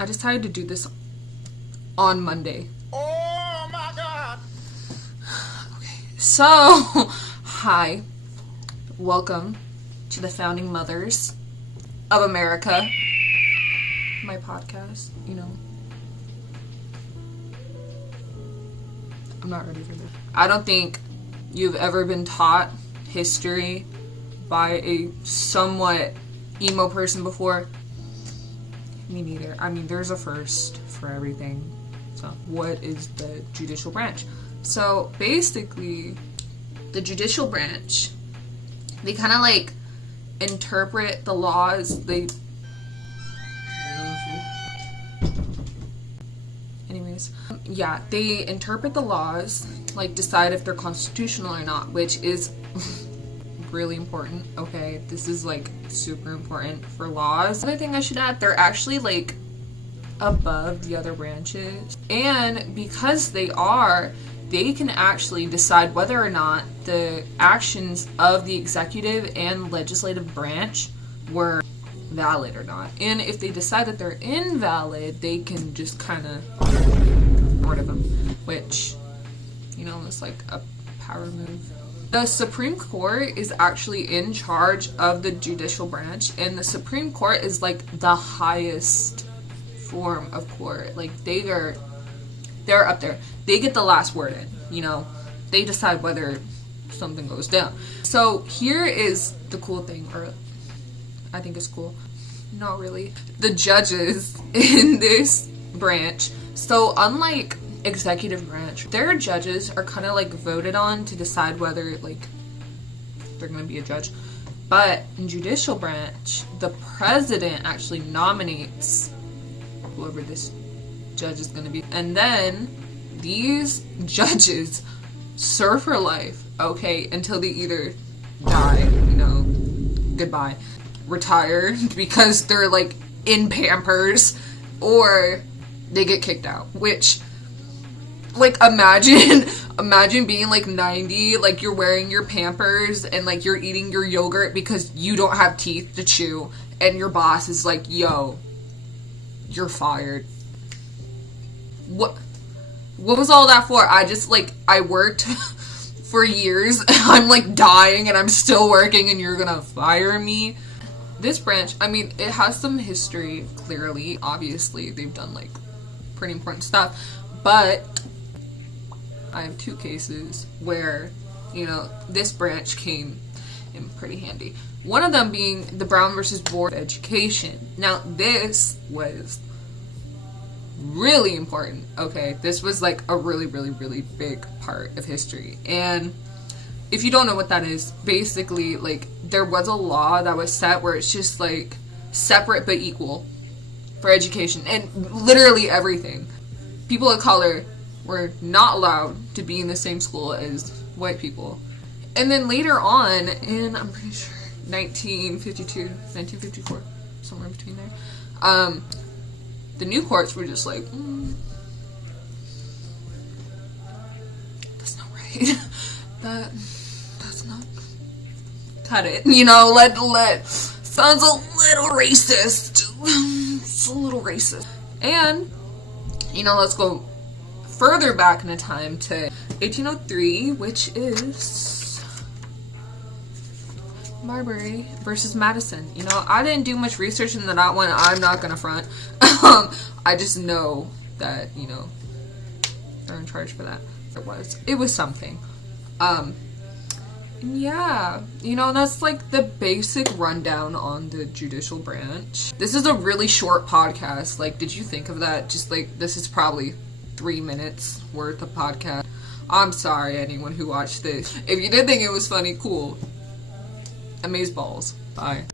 I decided to do this on Monday. Oh my God. Okay, so, hi. Welcome to the Founding Mothers of America. My podcast, you know. I'm not ready for this. I don't think you've ever been taught history by a somewhat emo person before. Me neither. I mean, there's a first for everything. So, what is the judicial branch? So, basically, the judicial branch, they kind of like interpret the laws. They interpret the laws, like decide if they're constitutional or not, which is really important. Okay, this is like super important for laws. Another thing I should add, they're actually like above the other branches, and because they can actually decide whether or not the actions of the executive and legislative branch were valid or not. And if they decide that they're invalid, they can just kind of get rid of them, which, you know, is like a power move. The Supreme Court is actually in charge of the judicial branch, and the Supreme Court is like the highest form of court. Like they're up there. They get the last word in, you know. They decide whether something goes down. So here is the cool thing, or I think it's cool. Not really. The judges in this branch, so unlike executive branch, their judges are kind of like voted on to decide whether like they're going to be a judge. But in judicial branch, the president actually nominates whoever this judge is going to be. And then these judges serve for life, okay, until they either die, you know, goodbye, retire because they're like in Pampers, or they get kicked out. Which, like, imagine being like 90, like you're wearing your Pampers and like you're eating your yogurt because you don't have teeth to chew, and your boss is like, yo, you're fired. What was all that for? I worked for years, I'm like dying and I'm still working and you're gonna fire me? This branch, I mean, it has some history, clearly. Obviously, they've done like pretty important stuff, but I have two cases where, you know, this branch came in pretty handy. One of them being the Brown versus Board of Education. Now, this was really important, okay? This was like a really, really, really big part of history. And if you don't know what that is, basically, like, there was a law that was set where it's just like separate but equal for education and literally everything. People of color were not allowed to be in the same school as white people. And then later on, in, I'm pretty sure, 1954, somewhere in between there, the new courts were just like, that's not right. That's not, cut it. You know, sounds a little racist. It's a little racist. And, you know, let's go further back in the time to 1803, which is Marbury versus Madison. You know, I didn't do much research into that one. I'm not gonna front. I just know that, you know, they're in charge for that. It was something. Yeah, you know, that's like the basic rundown on the judicial branch. This is a really short podcast. Like, did you think of that? Just like, this is probably 3 minutes worth of podcast. I'm sorry, anyone who watched this. If you did think it was funny, cool. Amazeballs. Bye.